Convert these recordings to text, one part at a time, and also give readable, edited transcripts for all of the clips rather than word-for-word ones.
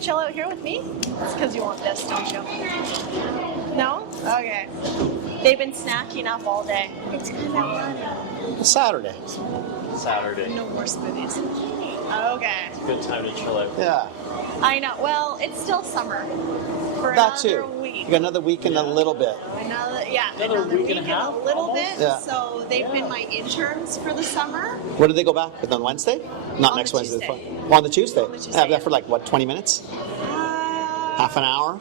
to chill out here with me? It's because you want this, don't you? No? Okay. They've been snacking up all day. It's because I want it. Saturday. No more smoothies. Okay. Good time to chill out. Yeah. I know. Well, it's still summer. For That another too. week. You got another week and a little bit. Another week and a half, a little almost? bit. Yeah. So they've been my interns for the summer. Where did they go back with on Wednesday? Not On next the Wednesday. Tuesday. On the Tuesday. On the Tuesday, Yeah, for like what, 20 minutes? Half an hour?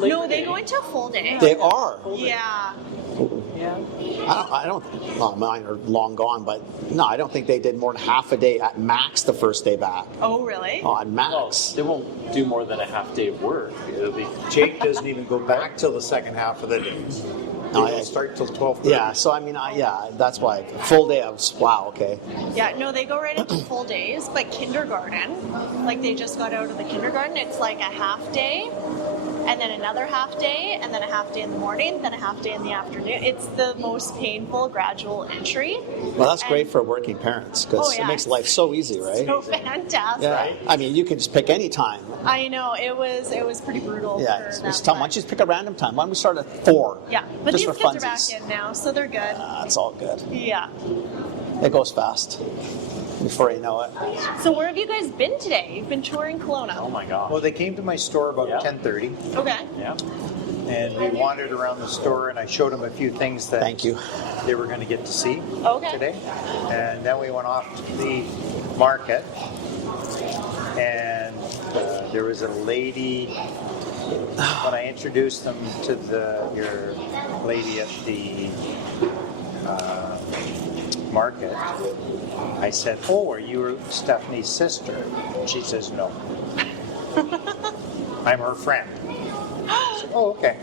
No, they go into a full day. They are. Yeah. I don't. Well, mine are long gone, but no, I don't think they did more than half a day at max the first day back. Oh, really? Oh, at Well, max. they won't do more than a half day of work. It'll be Jake doesn't even go back till the second half of the day. No, They I- don't start till 12:30. Yeah, so I mean, that's why full day. I was wow. Okay. Yeah, no, they go right into full days, but kindergarten, like they just got out of the kindergarten, it's like a half day, and then another half day, and then a half day in the morning, then a half day in the afternoon. It's the most painful gradual entry. Well, that's great And- for working parents because Oh, yeah. it makes life so easy, right? So fantastic. Yeah. I mean, you can just pick any time. I know, it was pretty brutal Yeah, for it's them. tough. Why don't you just pick a random time? Why don't we start at 4? Yeah, but just these for kids are back funsies. in now, so they're good. It's all good. Yeah. It goes fast before you know it. So where have you guys been today? You've been touring Kelowna. oh my god. Well, they came to my store about Yeah. 10:30, Okay. Yeah. and we wandered around the store, and I showed them a few things that Thank you. they were going to get to see Okay. today. And then we went off to the market, and there was a lady. When I introduced them to your lady at the market, I said, "Oh, are you Stephanie's sister?" And she says, "No, I'm her friend." I said, "Oh, okay."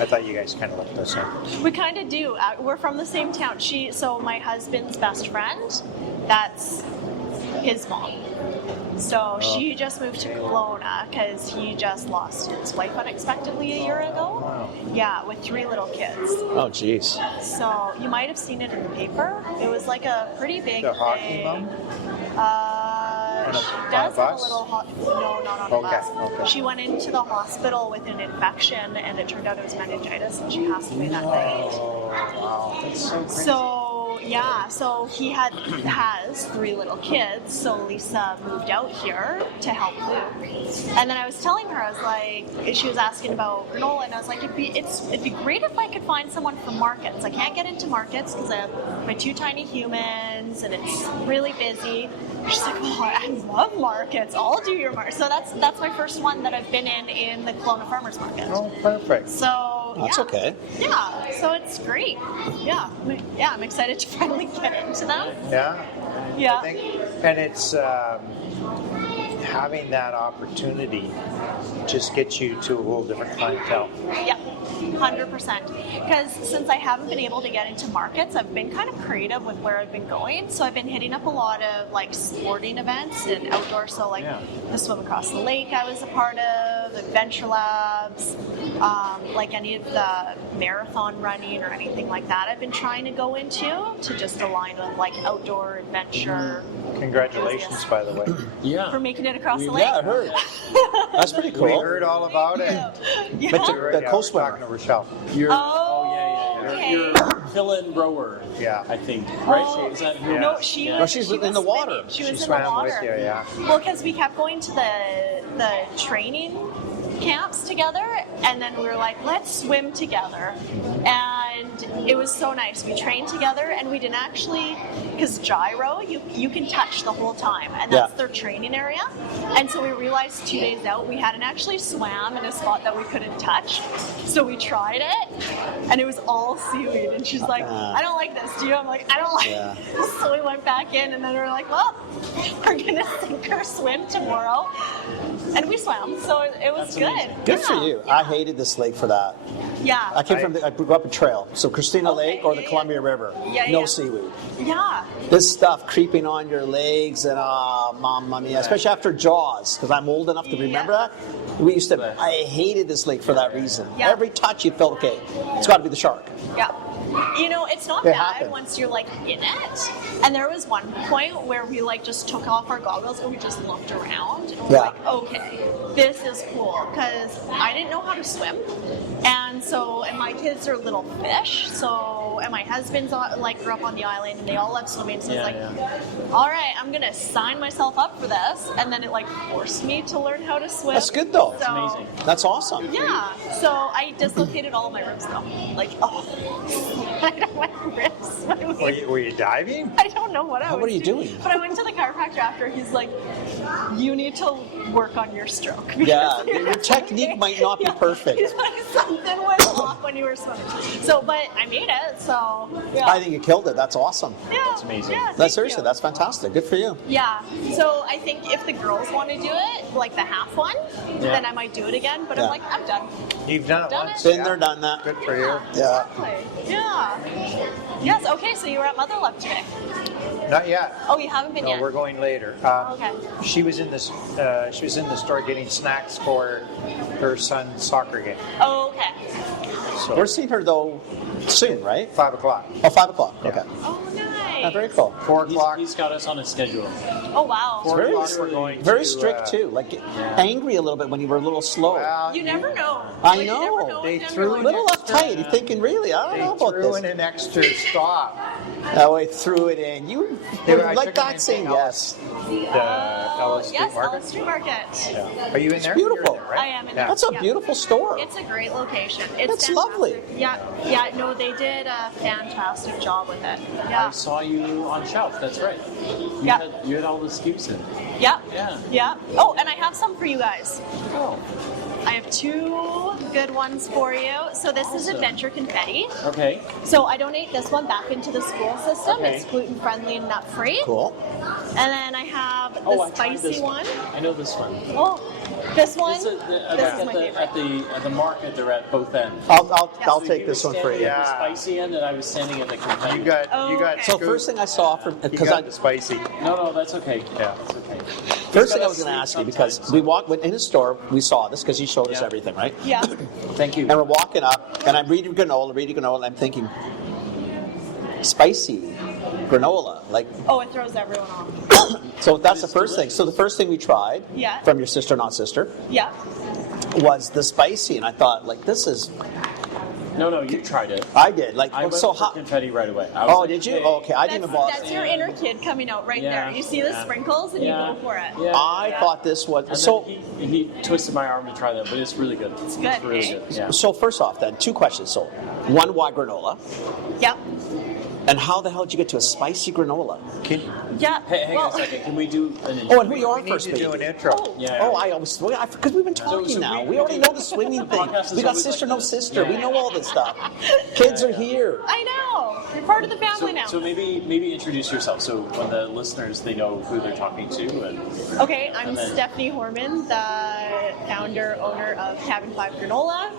I thought you guys kind of looked the same. We kind of do. We're from the same town. So my husband's best friend, that's his mom. So she just moved to Kelowna because he just lost his wife unexpectedly a year ago. Wow. Yeah, with 3 little kids. Oh, jeez. So you might have seen it in the paper. It was like a pretty big The hockey thing. mom? She on a does have a bus? little no, not on Okay, a bus. okay. She went into the hospital with an infection, and it turned out it was meningitis, and she passed away that night. Oh, wow. That's so crazy. So yeah, so he has 3 little kids. So Lisa moved out here to help Luke. And then I was telling her, I was like, she was asking about granola, and I was like, it'd be great if I could find someone for markets. I can't get into markets because I have my 2 tiny humans, and it's really busy. She's like, oh, I love markets. I'll do your market. So that's my first one that I've been in the Kelowna Farmers Market. Oh, perfect. So That's yeah. okay. Yeah, so it's great. Yeah, I'm excited to finally get into them. Yeah. Yeah. I think, and it's having that opportunity just gets you to a whole different clientele. Yeah, 100%. Because since I haven't been able to get into markets, I've been kind of creative with where I've been going. So I've been hitting up a lot of like sporting events and outdoor. So like the Swim Across the Lake I was a part of, Adventure Labs, like any of the marathon running or anything like that I've been trying to go into to just align with like outdoor adventure. Congratulations, by the way. Yeah. For making it across the lake. Yeah, I heard. That's pretty cool. We heard all about it. Yeah. But We were- the yeah, co-swimmer. we're talking to Rochelle. You're, Oh, yeah. okay. You're fill-in rower. Yeah. I think. Right? Oh. Is that who? Yeah. No, she Yeah. was. No, she's she in was the water. swimming. She was in the swam water. with you, yeah. Well, because we kept going to the training camps together, and then we were like, let's swim together. And it was so nice. We trained together, and we didn't actually, because gyro, you can touch the whole time, and that's Yeah. their training area. And so we realized 2 days out we hadn't actually swam in a spot that we couldn't touch. So we tried it, and it was all seaweed. And she's like, I don't like this, do you? I'm like, I don't like Yeah. this. So we went back in, and then we were like, well, we're gonna sink or swim tomorrow. And we swam, so it was good. Good for Yeah. you. I hated this lake for that. Yeah. I grew up a trail, so Christina Okay, Lake or the yeah, Columbia River. Yeah, no yeah. seaweed. Yeah. This stuff creeping on your legs and mamma mia, especially after Jaws, because I'm old enough to remember that. We used to. I hated this lake for that reason. Yeah. Every touch, you felt okay. It's got to be the shark. Yeah. You know, it's not It bad happened. once you're like in it. And there was one point where we like just took off our goggles and we just looked around and we're Yeah. like, okay, this is cool because I didn't know how to swim, and my kids are little fish. So and my husband's like grew up on the island and they all love swimming. So Yeah, it's like, all right, I'm gonna sign myself up for this, and then it like forced me to learn how to swim. That's good though. So, Amazing. That's awesome. yeah, so I dislocated all of my ribs though. Like, I don't my ribs. Were you diving? I don't know what I was What are you doing? But I went to the chiropractor after. He's like, you need to work on your stroke. Yeah, your technique might not be perfect. He's like, something went off when you were swimming. So, but I made it, so yeah. I think you killed it. That's awesome. Yeah, That's amazing. Yeah, That's thank seriously, you. that's fantastic. Good for you. Yeah, so I think if the girls want to do it, like the half one, then I might do it again. But Yeah. I'm like, I'm done. You've done it Done once. it. Been there, done that. Good for you. Yeah. Exactly. Yeah. Yes. Okay. So you were at Mother Love today. Not yet. Oh, you haven't been No, yet. we're going later. Okay. She was in this. She was in the store getting snacks for her son's soccer game. Oh, okay. So We're seeing her though soon, right? 5 o'clock. Oh, 5 o'clock. Yeah. Okay. Oh, Yeah, nice. very cool. 4 o'clock. He's got us on a schedule. Oh, wow. 4 very- o'clock. We're going Very to, strict too. Like angry a little bit when you were a little slow. Well, You never know. I Like, you know. never know They with them. threw You're A like, little uptight. You're thinking, really? I don't They know about threw in this. an extra stop. Oh, I threw it in. You Yeah, were I like took them that into saying Ellis. yes. The Ellis Street yes, Market. Ellis Street Market. Yeah. Are you in there? beautiful. You're in there, right? I am in Yeah. there. That's a Yeah. beautiful store. It's a great location. It's That's fantastic. lovely. Yeah, yeah. No, they did a fantastic job with it. I Yeah, saw you on shelf. That's right. Yeah. You had all the SKUs in. yeah, Yeah. yeah. Oh, and I have some for you guys. Oh. I have two good ones for you. So this is Awesome. Adventure Confetti. Okay. So I donate this one back into the school system. Okay. It's gluten friendly and nut free. Cool. And then I have the Oh, I tried spicy this one. I know this one. Oh, this one. This is, This is my favorite. at the market, they're at both ends. I'll Yes. take this one for you. Yeah. The spicy end, and I was standing at the confetti. You got. Oh, You got. okay. So scoop. first thing I saw from You because got I the spicy. No, that's okay. Yeah. It's okay. first thing I gotta was going to sleep ask you because sometimes. we went in the store, we saw this because he showed us Yeah. everything, right? Yeah. Thank you. And we're walking up, and I'm reading granola, and I'm thinking, spicy granola. Like, Oh, it throws everyone off. so that's the It's first thing. So the first thing we tried Yeah. from your sister, not sister, Yeah. was the spicy, and I thought, like, this is. No, you tried it. I did. Like, I went so for hot. confetti right away. I was Oh, like, did you? hey. Okay, I didn't even bother. That's your inner kid coming out right Yeah. there. You see the Yeah. sprinkles and Yeah. you go for it. Yeah. I Yeah. thought this was And so. then he twisted my arm to try that, but it's really good. It's good, really eh? good. Yeah. So first off, then two questions. So, one, why granola, Yep. and how the hell did you get to a spicy granola? Yeah. Hey, hang well, on a second. Can we do an Oh, and who you are We need first, to do baby? an intro. Oh. Yeah. Oh, I always because we've been talking so now. we- We already know the swimming thing. Podcast is We got always sister, like no this. sister. Yeah. We know all this stuff. Kids are here. I know. You're part of the family now. So maybe introduce yourself so when the listeners they know who they're talking to and Okay, I'm And then- Stephanie Horman, the founder, owner of Cabin 5 Granola.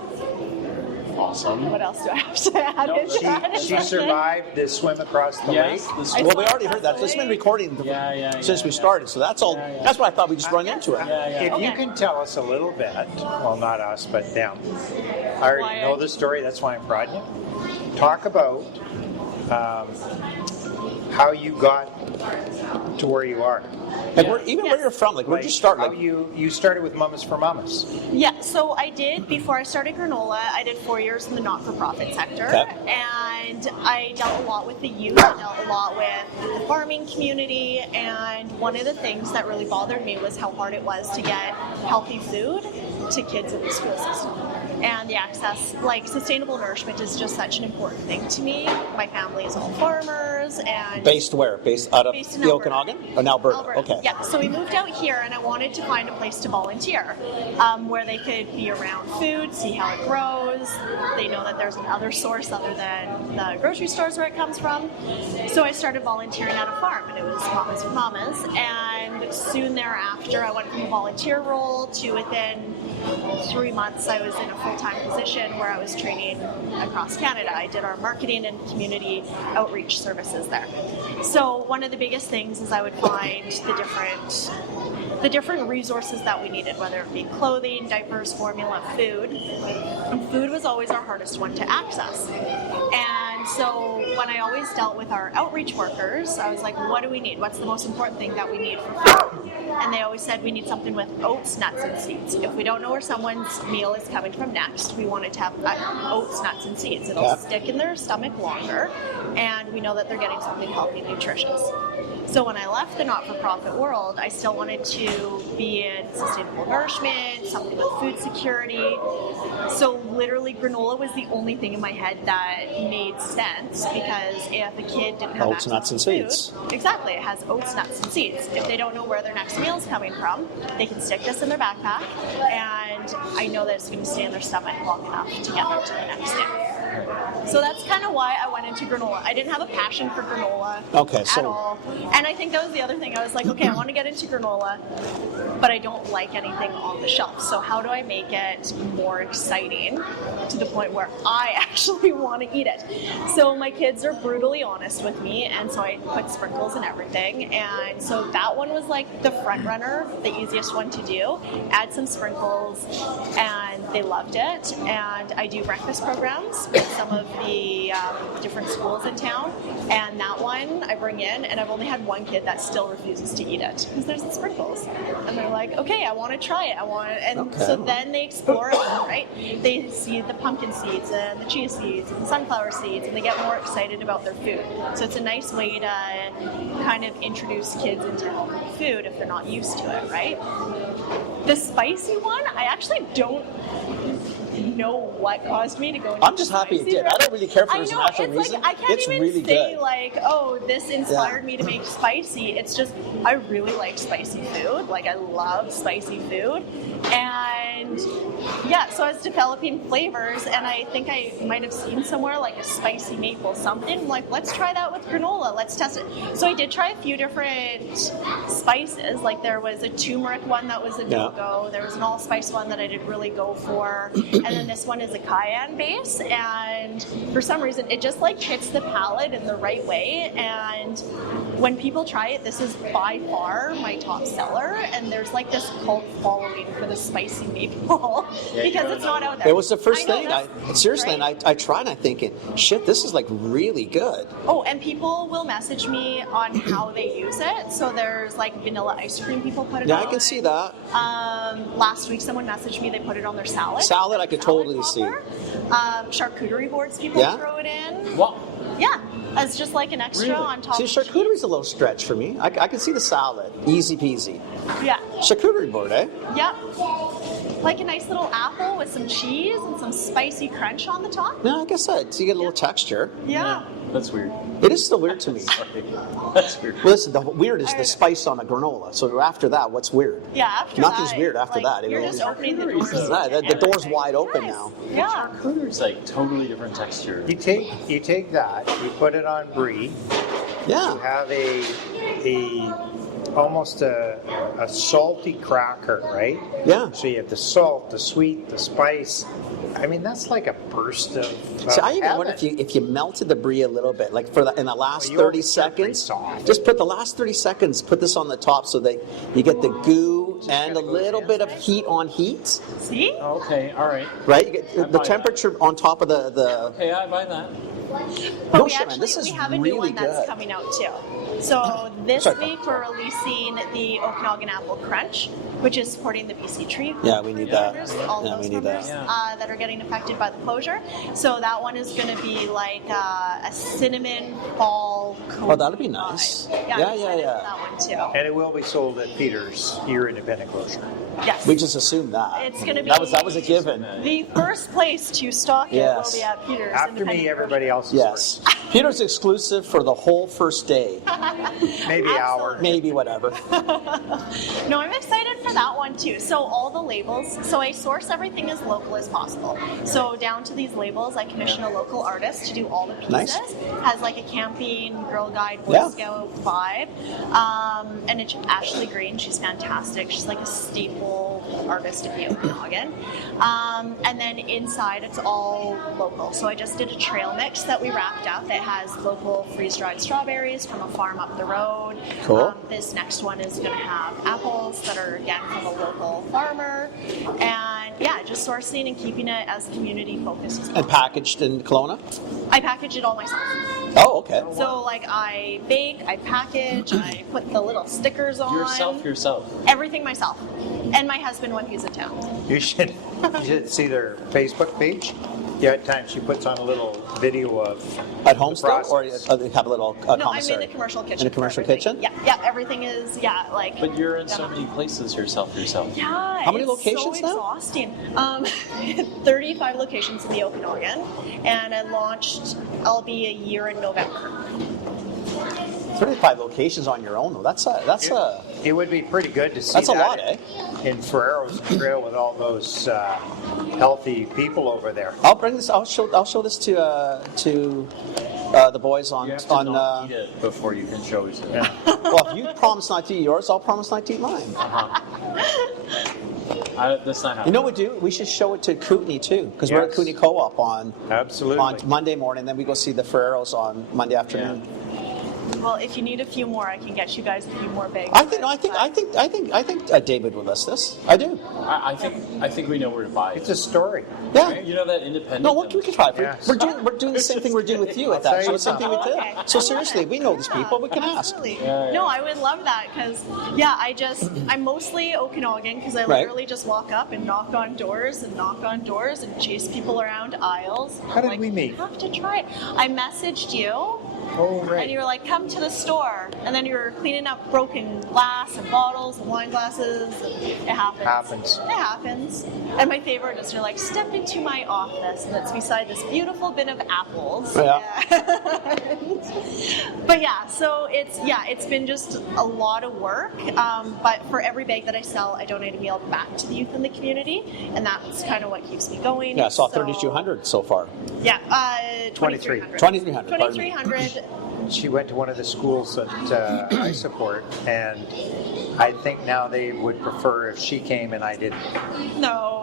awesome. What else do I have to add No, into that? She survived the swim across the Yes, lake. this I- Well, we already heard that. This has been recording Yeah, since we yeah. started, so that's all. Yeah, yeah. That's what I thought we just run into it. Yeah, yeah. If you Okay. can tell us a little bit, well, not us, but them. I already Why? know the story. That's why I'm brought you. Talk about how you got to where you are. Like, even where you're from, like, where'd you start? How Like, you started with Mamas for Mamas. Yeah, so I did, before I started Granola, I did 4 years in the not-for-profit sector. Okay. And I dealt a lot with the youth, I dealt a lot with the farming community, and one of the things that really bothered me was how hard it was to get healthy food to kids in the school system. And the access, like sustainable nourishment is just such an important thing to me. My family is all farmers and based where? Based out of Based in the Alberta. Okanagan? Or in Alberta? Alberta. Okay. Yeah, so we moved out here and I wanted to find a place to volunteer where they could be around food, see how it grows. They know that there's another source other than the grocery stores where it comes from. So I started volunteering at a farm and it was Mamas for Mamas. And soon thereafter, I went from a volunteer role to within 3 months, I was in a full-time position where I was training across Canada. I did our marketing and community outreach services there. So one of the biggest things is I would find the different the different resources that we needed, whether it be clothing, diapers, formula, food. And food was always our hardest one to access. And so when I always dealt with our outreach workers, I was like, what do we need? What's the most important thing that we need for food? And they always said we need something with oats, nuts, and seeds. If we don't know where someone's meal is coming from next, we want it to have oats, nuts, and seeds. It'll stick in their stomach longer, and we know that they're getting something healthy and nutritious. So when I left the not-for-profit world, I still wanted to be in sustainable nourishment, something with food security. So literally granola was the only thing in my head that made sense, because if a kid didn't have Oats, access nuts, and to food, seeds. Exactly, it has oats, nuts, and seeds. If they don't know where their next meal is coming from, they can stick this in their backpack, and I know that it's going to stay in their stomach long enough to get them to the next day. So that's kind of why I went into granola. I didn't have a passion for granola at all. And I think that was the other thing. I was like, okay, I want to get into granola, but I don't like anything on the shelf. So how do I make it more exciting to the point where I actually want to eat it? So my kids are brutally honest with me, and so I put sprinkles in everything. And so that one was like the front runner, the easiest one to do. Add some sprinkles, and they loved it. And I do breakfast programs with some of the different schools in town, and that one I bring in, and I've only had one kid that still refuses to eat it because there's the sprinkles, and they're like, okay, I want to try it, so then they explore it, right? They see the pumpkin seeds and the chia seeds and the sunflower seeds, and they get more excited about their food. So it's a nice way to kind of introduce kids into healthy food if they're not used to it, right? The spicy one, I actually don't know what caused me to go into I'm just happy it did. I don't really care for its natural reason. Like, I can't it's even really say good. like, oh, this inspired me to make spicy. It's just I really like spicy food. Like, I love spicy food. And yeah, so I was developing flavors, and I think I might have seen somewhere like a spicy maple something. I'm like, let's try that with granola. Let's test it. So I did try a few different spices. Like, there was a turmeric one that was a no-go. There was an allspice one that I didn't really go for. And then this one is a cayenne base, and for some reason it just like hits the palate in the right way. And when people try it, this is by far my top seller, and there's like this cult following for the spicy maple because it's not out there. It was the first thing. Seriously, right? and I tried, and I'm thinking, shit, this is like really good. Oh, and people will message me on how they use it. So there's like vanilla ice cream people put it on. Yeah, I can see that. Last week someone messaged me, they put it on their salad. Salad, I could totally see. Charcuterie boards, people throw it in. Wow. Yeah, as just like an extra on top. See, of charcuterie's a little stretch for me. I can see the salad, easy peasy. Yeah. Charcuterie board, eh? Yep. Like a nice little apple with some cheese and some spicy crunch on the top. No, I guess so. So you get a little texture. Yeah. That's weird. It is still weird to me. Sorry. That's weird. Well, listen, the weird is the spice on a granola. So after that, what's weird? Yeah, after Nothing's that. weird after like, that. You're just opening the doors. The door's wide open now. Yeah. Charcuterie's like totally different texture. You take that, you put it on brie. Yeah. You have almost a salty cracker, right? Yeah. So you have the salt, the sweet, the spice. I mean, that's like a burst of. So I even heaven. wonder if you melted the brie a little bit, like in the last you 30 always get pretty seconds. soft. Just put the last 30 seconds. Put this on the top so that you get the goo and a gotta go little down. bit of heat on heat. See? Okay, all right. Right? You get the buy temperature on top of the. Okay, I buy that. But No we shit, man, actually this is we have a really new one that's good. coming out too. So this Sorry. week we're releasing the Okanagan Apple Crunch, which is supporting the BC tree. Yeah, we need that. Farmers, all Yeah, those we need farmers that. that are getting affected by the closure. So that one is going to be like a cinnamon fall. Oh, that'd be nice. Yeah, Yeah, I'm yeah, excited yeah. for that one too. And it will be sold at Peter's here independent closure. Yes. We just assumed that. It's going to be that was a given. the first place to stock it Yes. will be at Peter's. After Independent me, everybody else is Yes. Peter's exclusive for the whole first day. first. Maybe hour. Maybe whatever. No, I'm excited for that one fun too. So all the labels, so I source everything as local as possible. So down to these labels, I commission a local artist to do all the pieces. Nice. Has like a camping, Girl Guide, Boy Yeah. Scout vibe. And it's Ashley Green, she's fantastic. She's like a staple artist of the Okanagan. And then inside it's all local. So I just did a trail mix that we wrapped up that has local freeze-dried strawberries from a farm up the road. Cool. This next one is going to have apples that are again from a local farmer. And yeah, just sourcing and keeping it as community focused as And possible. packaged in Kelowna? I package it all myself. Oh, okay. So like I bake, I package, I put the little stickers on. Yourself. Everything myself. And my husband when he's in town. You should see their Facebook page. Yeah, at times she puts on a little video of At home the still? Or process. they have a little No, I'm commissary? in the commercial kitchen. In a for commercial everything. kitchen? Yeah, everything is, like... But you're in so many places yourself. Yeah, How many it's locations so now? exhausting. 35 locations in the Okanagan, and I'll be a year in November. 35 locations on your own, though. That's a It would be pretty good to see That's a that lot, eh? in Ferrero's Trail with all those healthy people over there. I'll bring this. I'll show this to the boys on You have to on. not eat it before you can show it to them. Well, if you promise not to eat yours, I'll promise not to eat mine. That's not happening. You know what we do? We should show it to Kootenai too, because we're at Yes. Kootenai Co-op on Absolutely. Monday morning. Then we go see the Ferreros on Monday afternoon. Well, if you need a few more, I can get you guys a few more bags. I think David would list this. I do. I think we know where to buy it. It's a story. Yeah. You know that independent. No, we can try. Yes. We're doing the same thing we're doing with you at that. I'll So tell the same thing we did. Okay. So seriously, we know these people. We can ask. Absolutely. Yeah. No, I would love that because, I'm mostly Okanagan because I Right. literally just walk up and knock on doors and chase people around aisles. How did Like, we meet? You have to try it. I messaged you. Oh, And you were like, come to the store. And then you were cleaning up broken glass and bottles and wine glasses. And it happens. It happens. And my favorite is you're like, step into my office. And it's beside this beautiful bin of apples. Yeah. But yeah, so it's been just a lot of work. But for every bag that I sell, I donate a meal back to the youth in the community. And that's kind of what keeps me going. Yeah, I saw So- 3,200 so far. Yeah, 2300. 2,300. pardon me. 2,300. She went to one of the schools that I support, and I think now they would prefer if she came and I didn't. No.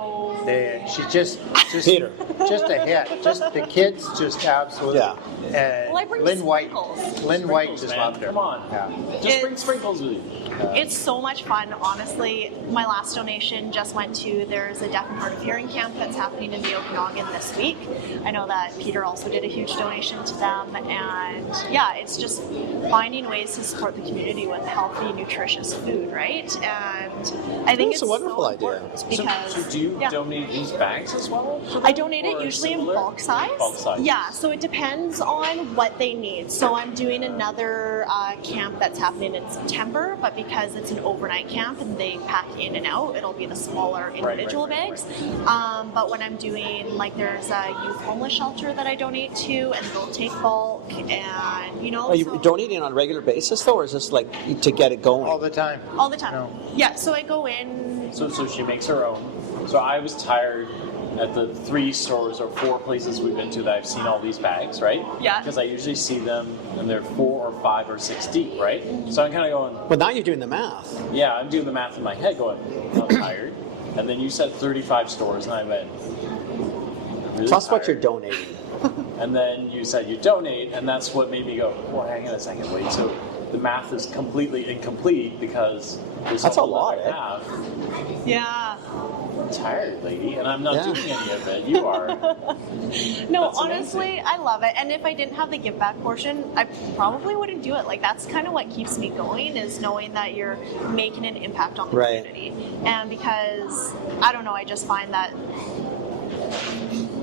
She just Peter. just a hit. Just the kids, just absolutely. Yeah. Well, I bring Lynn White. sprinkles. Lynn White Sprinkles, just man. loved her. Come on. Yeah. Just bring sprinkles with you. It's so much fun, honestly. My last donation just went to, there's a deaf and hard of hearing camp that's happening in the Okanagan this week. I know that Peter also did a huge donation to them, and yeah, it's just finding ways to support the community with healthy, nutritious food, right? And I think That's it's a wonderful so idea. important because So do you yeah. donate these bags as well? to them, I donate it or usually in similar? bulk size. Bulk size. Yeah, so it depends on what they need. So I'm doing another camp that's happening in September, but because it's an overnight camp and they pack in and out, it'll be the smaller individual right, bags. But when I'm doing, like, there's a youth homeless shelter that I donate to, and they'll take bulk, and Are you so- donating on a regular basis though, or is this like to get it going? All the time. all the time. No. Yeah, so I go in. So she makes her own. So I was tired at the 3 stores or 4 places we've been to that I've seen all these bags, right? Yeah. Because I usually see them and they're 4 or 5 or 6 deep, right? So I'm kind of going, But now you're doing the math. yeah, I'm doing the math in my head going, I'm tired. And then you said 35 stores and I went, I'm really Plus what you're tired. donating. And then you said you donate, and that's what made me go, well, hang on a second, wait. So the math is completely incomplete because there's That's a something lot, that I eh? have. Yeah. I'm tired, lady, and I'm not Yeah. doing any of it. You are. No, That's honestly, I love it. And if I didn't have the give back portion, I probably wouldn't do it. Like, that's kind of what keeps me going, is knowing that you're making an impact on the Right. community. And because, I don't know, I just find that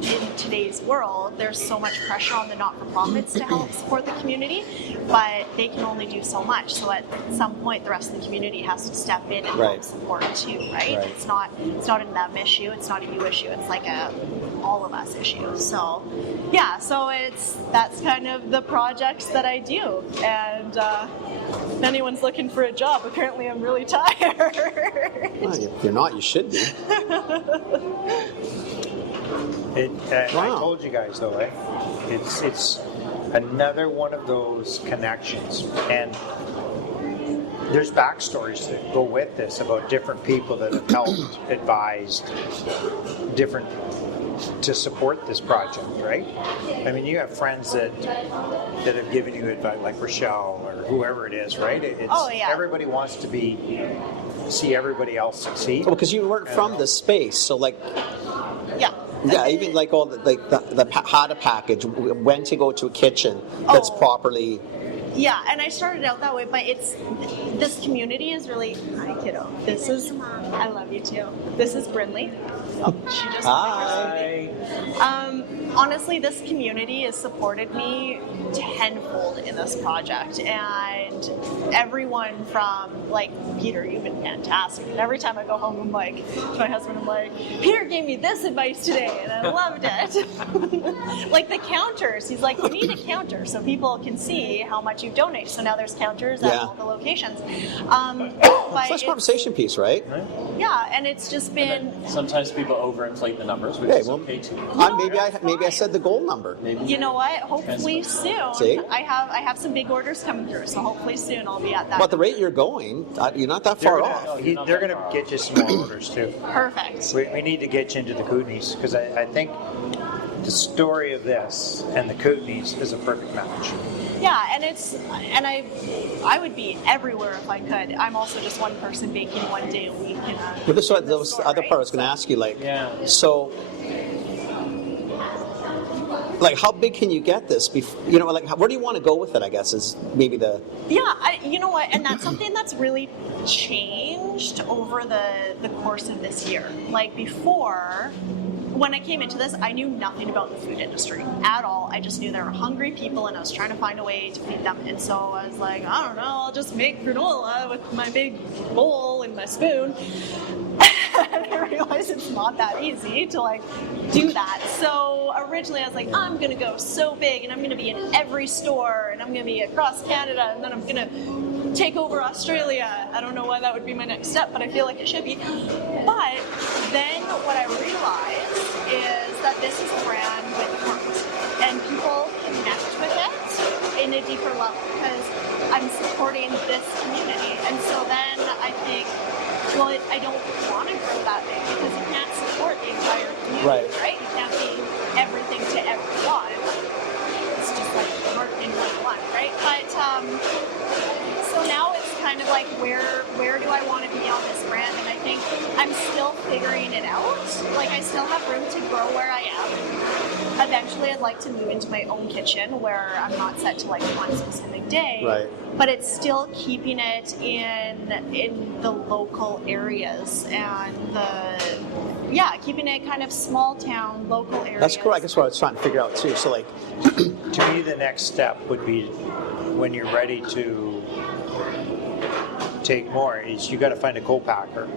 in today's world, there's so much pressure on the not-for-profits to help support the community, but they can only do so much. So at some point, the rest of the community has to step in and help support too, right? It's not a them issue. It's not a you issue. It's like a all of us issue. So yeah, so that's kind of the projects that I do. And if anyone's looking for a job, apparently I'm really tired. Well, if you're not, you should be. I told you guys though, it's another one of those connections, and there's backstories that go with this about different people that have helped, advised, different to support this project, right? I mean, you have friends that have given you advice, like Rochelle or whoever it is, right? Everybody wants to see everybody else succeed. Well, because you weren't from the space, so like. Yeah, even like all the how to package, when to go to a kitchen that's properly. Yeah, and I started out that way, but this community is really, hi kiddo. I love you too. This is Brinley. Oh, she just Hi. Honestly, this community has supported me tenfold in this project, and everyone from, like, Peter, you've been fantastic. And every time I go home, I'm like, to my husband, I'm like, Peter gave me this advice today, and I loved it. Like the counters, he's like, you need a counter so people can see how much you donate. So now there's counters at all the locations. First conversation piece, right? Yeah, and it's just been. Sometimes people overinflate the numbers, which is okay too. Maybe I said the goal number. You know what? Hopefully soon. See? I have some big orders coming through, so hopefully soon I'll be at that. But at the rate you're going, you're not that far off. They're going to get you some more orders too. Perfect. We need to get you into the Kootenays, because I think the story of this and the Kootenays is a perfect match. Yeah, and I would be everywhere if I could. I'm also just one person baking one day a week. Well, this was the other part I was going to ask you. So, like, how big can you get this? Where do you want to go with it? I guess is maybe the. Yeah, you know what, and that's something that's really changed over the course of this year. Like before. When I came into this, I knew nothing about the food industry at all. I just knew there were hungry people, and I was trying to find a way to feed them. And so I was like, I don't know, I'll just make granola with my big bowl and my spoon. And I realized it's not that easy to do that. So originally I was like, I'm going to go so big, and I'm going to be in every store, and I'm going to be across Canada, and then I'm going to take over Australia. I don't know why that would be my next step, but I feel like it should be. But then what I realized is that this is a brand with heart, and people connect with it in a deeper level because I'm supporting this community. And so then I think, well, I don't want to grow that big because you can't support the entire community, right? You can't be everything to everyone. It's just like marketing 101, right? But so now it's kind of like, where do I want to be on this brand? And I think I'm still figuring it out. Like, I still have room to grow where I am. Eventually, I'd like to move into my own kitchen where I'm not set to like one specific day. Right. But it's still keeping it in the local areas and keeping it kind of small town, local areas. That's cool. I guess what I was trying to figure out too. So, like, to me, the next step would be when you're ready to take more is you got to find a co-packer.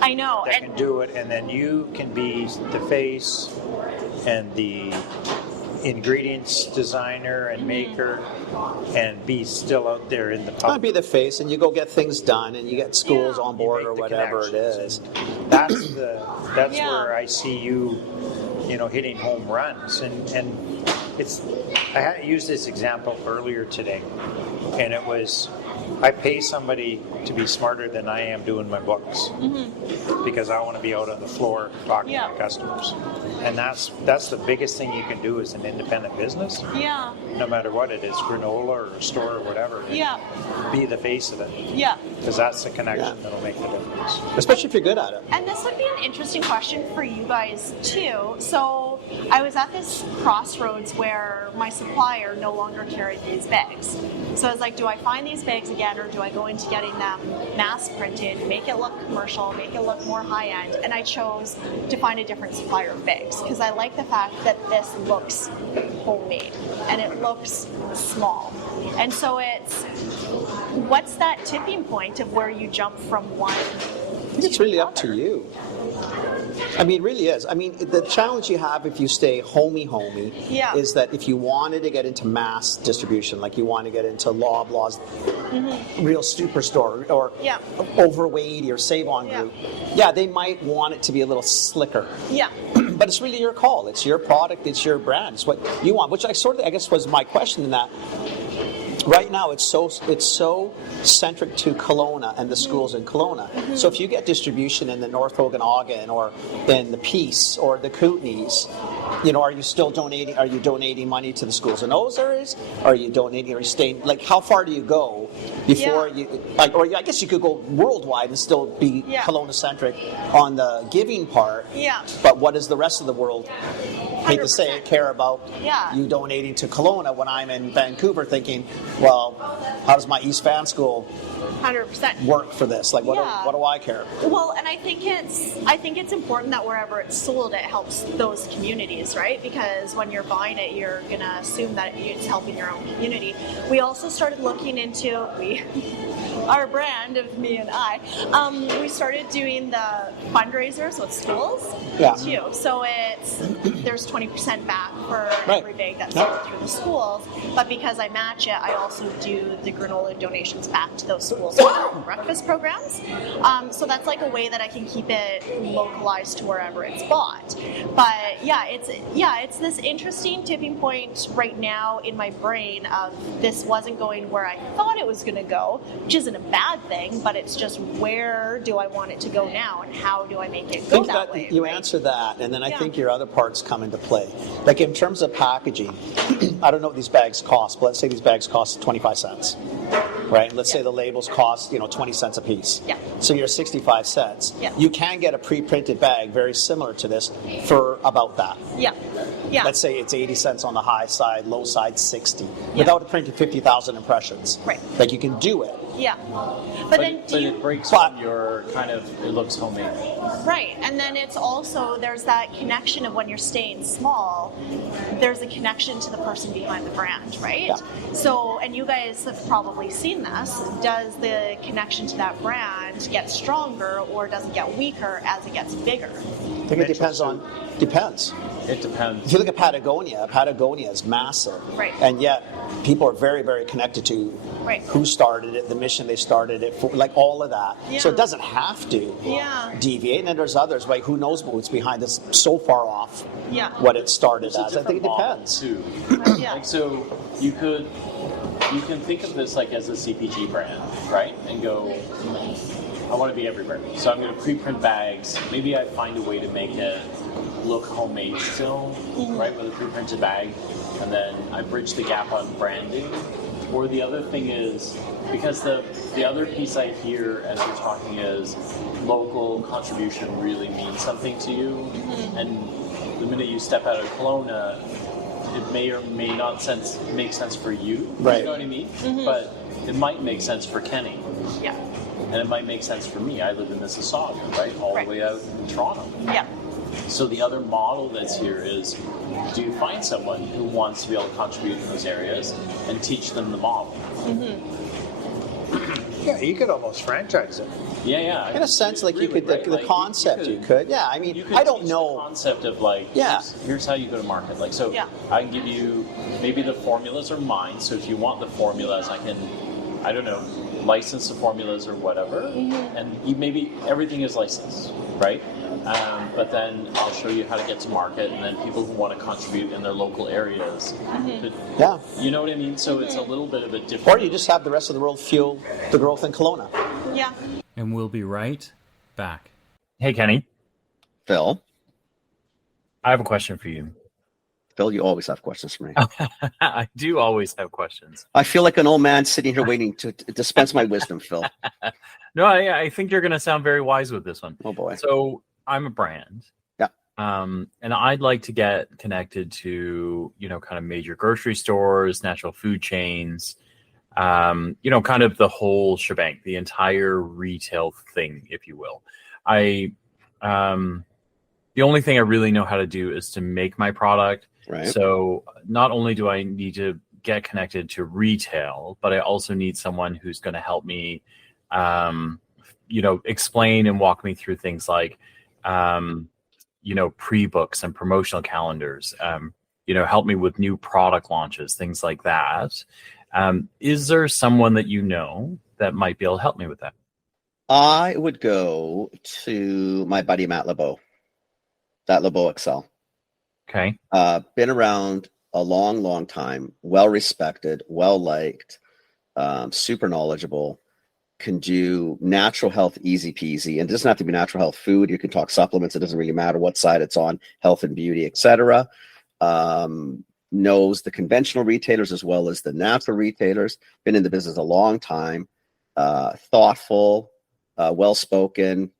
I know that can do it, and then you can be the face and the ingredients designer and maker, and be still out there in the public. I'd be the face, and you go get things done, and you get schools on board or whatever it is. That's where I see you, hitting home runs, and it's. I had to use this example earlier today, and it was. I pay somebody to be smarter than I am doing my books because I want to be out on the floor talking to my customers. And that's the biggest thing you can do as an independent business. Yeah. no matter what it is, granola or a store or whatever. Yeah. Be the face of it. Yeah. Because that's the connection that'll make the difference. Especially if you're good at it. And this would be an interesting question for you guys too. So I was at this crossroads where my supplier no longer carried these bags. So I was like, do I find these bags again, or do I go into getting them mass printed, make it look commercial, make it look more high end? And I chose to find a different supplier of bags because I like the fact that this looks homemade and it looks small. And so what's that tipping point of where you jump from one? I think it's really up to you. I mean, it really is. I mean, the challenge you have if you stay homey is that if you wanted to get into mass distribution, like you want to get into Loblaws, Real Superstore, or Overweight or Save On Group, they might want it to be a little slicker. Yeah. But it's really your call. It's your product. It's your brand. It's what you want, which I guess was my question in that. Right now, it's so centric to Kelowna and the schools in Kelowna. So if you get distribution in the North Okanagan or in the Peace or the Kootenays, are you still donating? Are you donating money to the schools in those areas? Are you donating or staying? Like, how far do you go before you? Like, or I guess you could go worldwide and still be Kelowna centric on the giving part. Yeah. But what does the rest of the world? Hate to say it, care about you donating to Kelowna when I'm in Vancouver thinking, well, how does my East Van School 100% work for this? Like, what do I care? Well, and I think it's important that wherever it's sold, it helps those communities, right? Because when you're buying it, you're going to assume that it's helping your own community. We also started looking into our brand of me and I. We started doing the fundraisers with schools too. So there's 20% back for every bag that's sold through the schools. But because I match it, I also do the granola donations back to those schools for breakfast programs. So that's like a way that I can keep it localized to wherever it's bought. But it's this interesting tipping point right now in my brain of this wasn't going where I thought it was going to go, which isn't a bad thing, but it's just where do I want it to go now and how do I make it go that way? You answer that, and then I think your other parts come into play. Like in terms of packaging, I don't know what these bags cost, but let's say these bags cost 25 cents. Right? Let's say the labels cost, 20 cents a piece. Yeah. So you're 65 cents. Yeah. You can get a pre-printed bag very similar to this for about that. Yeah. Yeah. Let's say it's 80 cents on the high side, low side 60. Without printing 50,000 impressions. Right. Like you can do it. Yeah. But it breaks from your kind of, it looks homemade. Right. And then it's also, there's that connection of when you're staying small, there's a connection to the person behind the brand, right? Yeah. So, and you guys have probably seen this, does the connection to that brand get stronger or does it get weaker as it gets bigger? I think it depends. It depends. If you look at Patagonia is massive. Right. And yet people are very, very connected to who started it, the mission they started it for, like all of that. Yeah. So it doesn't have to deviate. And then there's others, like who knows what's behind this so far off what it started as. I think it depends. Too. Like, so you can think of this like as a CPG brand, right? And go, I want to be everywhere. So I'm going to pre-print bags. Maybe I find a way to make it look homemade still, right, with a pre-printed bag, and then I bridge the gap on branding. Or the other thing is, because the other piece I hear as you're talking is local contribution really means something to you, and the minute you step out of Kelowna, it may or may not make sense for you, you know what I mean? But it might make sense for Kenny. Yeah. And it might make sense for me. I live in Mississauga, right? All the way out in Toronto. Yeah. So the other model that's here is, do you find someone who wants to be able to contribute in those areas and teach them the model? Yeah, you could almost franchise it. Yeah. In a sense, like you could, the concept you could. Yeah, I mean, I don't know. The concept of like, here's how you go to market. Like, so I can give you, maybe the formulas are mine. So if you want the formulas, I can, I don't know, license the formulas or whatever. And maybe everything is licensed, right? But then I'll show you how to get to market, and then people who want to contribute in their local areas. You know what I mean? So it's a little bit of a different... Or you just have the rest of the world fuel the growth in Kelowna. Yeah. And we'll be right back. Hey, Kenny. Phil. I have a question for you. Phil, you always have questions for me. I do always have questions. I feel like an old man sitting here waiting to dispense my wisdom, Phil. No, I think you're going to sound very wise with this one. Oh, boy. So I'm a brand. Yeah. And I'd like to get connected to, kind of major grocery stores, natural food chains, kind of the whole shebang, the entire retail thing, if you will. The only thing I really know how to do is to make my product. Right. So not only do I need to get connected to retail, but I also need someone who's going to help me, explain and walk me through things like, pre-books and promotional calendars, help me with new product launches, things like that. Is there someone that that might be able to help me with that? I would go to my buddy Matt LeBeau, that LeBeau Excel. Okay. Been around a long, long time, well-respected, well-liked, super knowledgeable, can do natural health easy peasy. And it doesn't have to be natural health food. You can talk supplements. It doesn't really matter what side it's on, health and beauty, etc. Knows the conventional retailers as well as the natural retailers. Been in the business a long time. Thoughtful, well-spoken,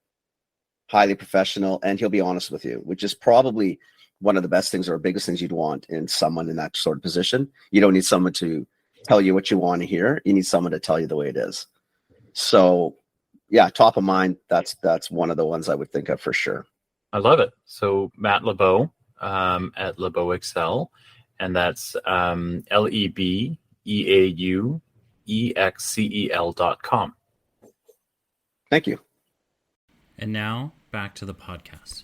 highly professional, and he'll be honest with you, which is probably one of the best things or biggest things you'd want in someone in that sort of position. You don't need someone to tell you what you want to hear. You need someone to tell you the way it is. So, yeah, top of mind, that's one of the ones I would think of for sure. I love it. So Matt LeBeau at LeBeau Excel, and that's LeBeauexcel.com. Thank you. And now back to the podcast.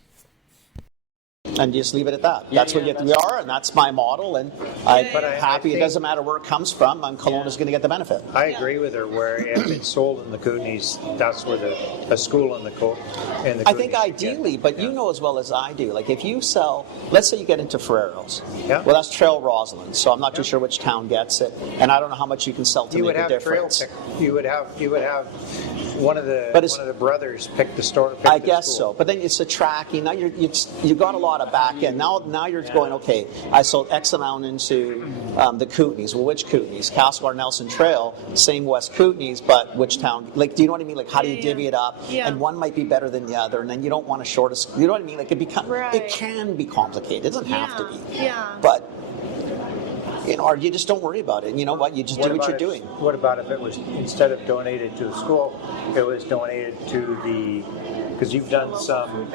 And just leave it at that. That's what we are, and that's my model. And I'm happy. It doesn't matter where it comes from. And Kelowna's going to get the benefit. I agree with her. Where if it's sold in the Kootenays, that's where a school in the Kootenays. I think ideally, but you know as well as I do. Like if you sell, let's say you get into Ferrero's. Yeah. Well, that's Trail Roslyn, so I'm not too sure which town gets it, and I don't know how much you can sell to make a difference. You would have one of the brothers pick the store. I guess so, but then it's a tracking. Now you got a lot of back end. Now you're going, okay, I sold X amount into the Kootenays. Well, which Kootenays? Castlegar Nelson Trail, same West Kootenays, but which town? Like, do you know what I mean? Like, how do you divvy it up? Yeah. And one might be better than the other, and then you don't want to short a. You know what I mean? Like, it can be complicated. It doesn't have to be. Yeah. But or you just don't worry about it. You know what? You just do what you're doing. What about if it was, instead of donated to the school, it was donated to because you've done some.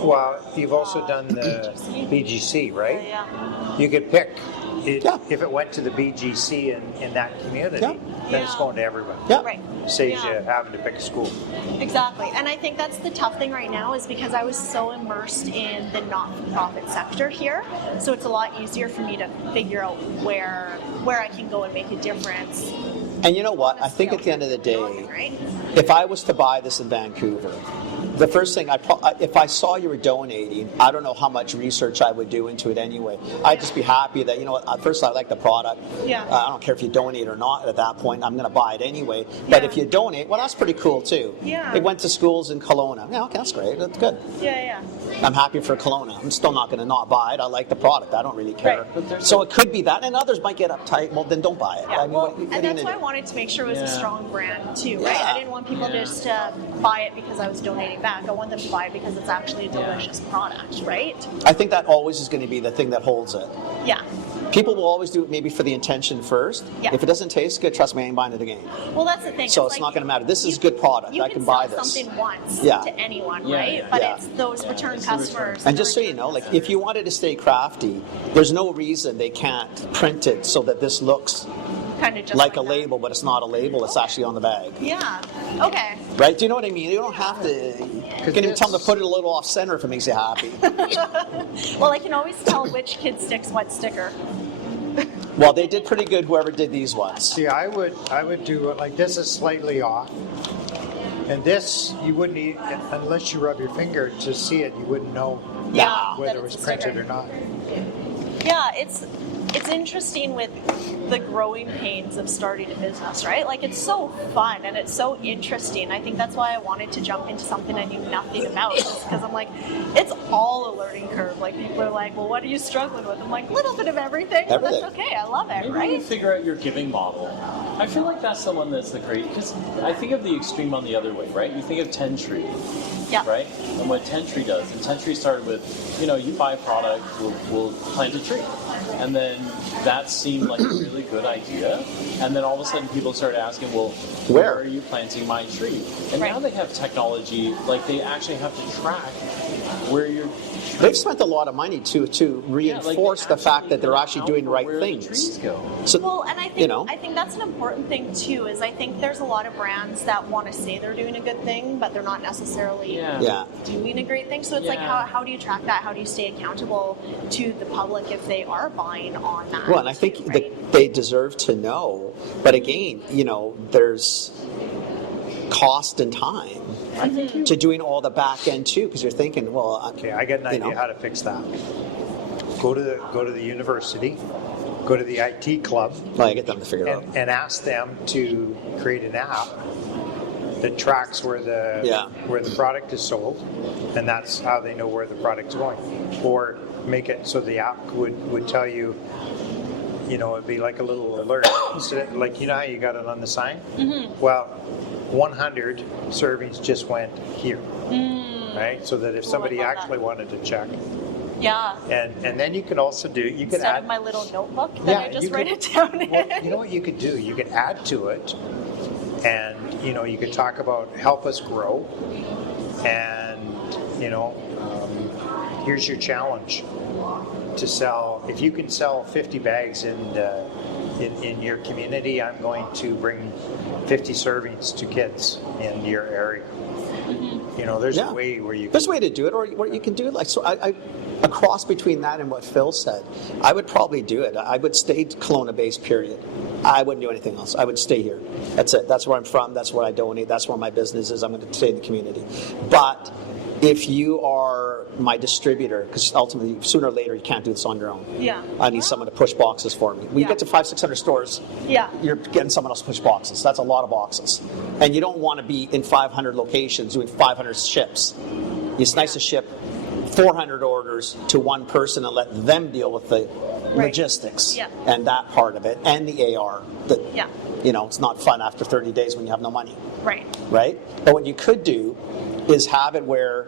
Well, you've also done the BGC, right? Yeah. You could pick. If it went to the BGC in that community, then it's going to everybody. Yeah. Right. Saves you having to pick a school. Exactly. And I think that's the tough thing right now is because I was so immersed in the not-for-profit sector here. So it's a lot easier for me to figure out where I can go and make a difference. And you know what? I think at the end of the day, if I was to buy this in Vancouver, the first thing if I saw you were donating, I don't know how much research I would do into it anyway. I'd just be happy that, you know what, first I like the product. Yeah. I don't care if you donate or not at that point. I'm going to buy it anyway. But if you donate, well, that's pretty cool too. Yeah. It went to schools in Kelowna. Yeah, okay, that's great. That's good. Yeah. I'm happy for Kelowna. I'm still not going to not buy it. I like the product. I don't really care. Right. So it could be that, and others might get uptight. Well, then don't buy it. Yeah. And that's why I wanted to make sure it was a strong brand too, right? I didn't want people just to buy it because I was donating back. I want them to buy it because it's actually a delicious product, right? I think that always is going to be the thing that holds it. Yeah. People will always do it maybe for the intention first. Yeah. If it doesn't taste good, trust me, I ain't buying it again. Well, that's the thing. So it's not going to matter. This is good product. I can buy this. You can sell something once to anyone, right? But it's those return customers. And just so you know, like if you wanted to stay crafty, there's no reason they can't print it so that this looks kind of just like a label, but it's not a label. It's actually on the bag. Yeah. Okay. Right? Do you know what I mean? You don't have to. You can even tell them to put it a little off center if it makes you happy. Well, I can always tell which kid sticks what sticker. Well, they did pretty good, whoever did these ones. See, I would do it like this is slightly off. And this, you wouldn't eat, unless you rub your finger to see it, you wouldn't know whether it was printed or not. Yeah, it's interesting with the growing pains of starting a business, right? Like, it's so fun and it's so interesting. I think that's why I wanted to jump into something I knew nothing about, just because I'm like, it's all a learning curve. Like, people are like, well, what are you struggling with? I'm like, a little bit of everything. But that's okay. I love it, Maybe right? you figure out your giving model. I feel like that's the one that's the great, because I think of the extreme on the other way, right? You think of 10 Tree, right? And what 10 Tree does, and 10 Tree started with, you buy a product, we'll plant a tree. And then that seemed like a really good idea. And then all of a sudden people started asking, well, where are you planting my tree? And now they have technology, like they actually have to track where you're. They've spent a lot of money to reinforce the fact that they're actually doing the right things. The trees go. So, well, and I think that's an important thing too. Is I think there's a lot of brands that want to say they're doing a good thing, but they're not necessarily doing a great thing. So it's like, how do you track that? How do you stay accountable to the public if they are buying on that? Well, and I think that they deserve to know. But again, there's cost and time to doing all the back end too, because you're thinking, well, okay, I got an idea how to fix that. Go to the university, go to the IT club. Well, I get them to figure it out and ask them to create an app that tracks where the product is sold, and that's how they know where the product's going. Or make it so the app would tell you. It'd be like a little alert. Like, how you got it on the sign? Mm-hmm. Well, 100 servings just went here, right? So that if somebody actually wanted to check. Yeah. And then you can also Instead of my little notebook that I just write it down in. Well, you know what you could do? You could add to it, and, you could talk about help us grow, and, here's your challenge. To sell, if you can sell 50 bags in your community, I'm going to bring 50 servings to kids in your area. Mm-hmm. There's a way where you. There's a way to do it, or you can do it like so. I a cross between that and what Phil said. I would probably do it. I would stay Kelowna-based. Period. I wouldn't do anything else. I would stay here. That's it. That's where I'm from. That's where I donate. That's where my business is. I'm going to stay in the community. But if you are my distributor, because ultimately, sooner or later, you can't do this on your own. Yeah. I need someone to push boxes for me. When you get to 500-600 stores, you're getting someone else to push boxes. That's a lot of boxes. And you don't want to be in 500 locations doing 500 ships. It's nice to ship 400 orders to one person and let them deal with the logistics and that part of it, and the AR. It's not fun after 30 days when you have no money. Right. But what you could do is have it where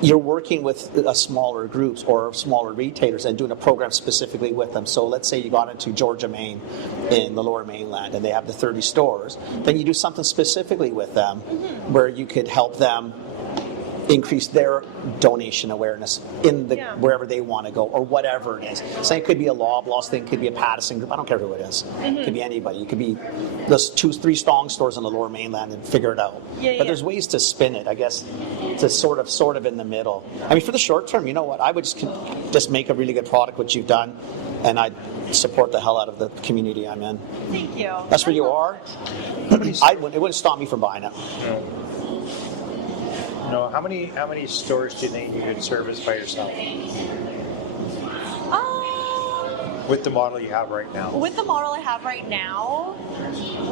you're working with smaller groups or smaller retailers and doing a program specifically with them. So let's say you got into Georgia, Maine, in the Lower Mainland, and they have the 30 stores. Then you do something specifically with them where you could help them increase their donation awareness in the wherever they want to go, or whatever it is. So it could be a Loblaws thing, could be a Pattison group. I don't care who it is. It could be anybody. It could be those 2-3 strong stores on the Lower Mainland and figure it out. But there's ways to spin it, I guess, to sort of in the middle. I mean, for the short term, you know what? I would just make a really good product, what you've done, and I'd support the hell out of the community I'm in. Thank you. That's where you are. It wouldn't stop me from buying it. How many stores do you think you could service by yourself? With the model you have right now? With the model I have right now,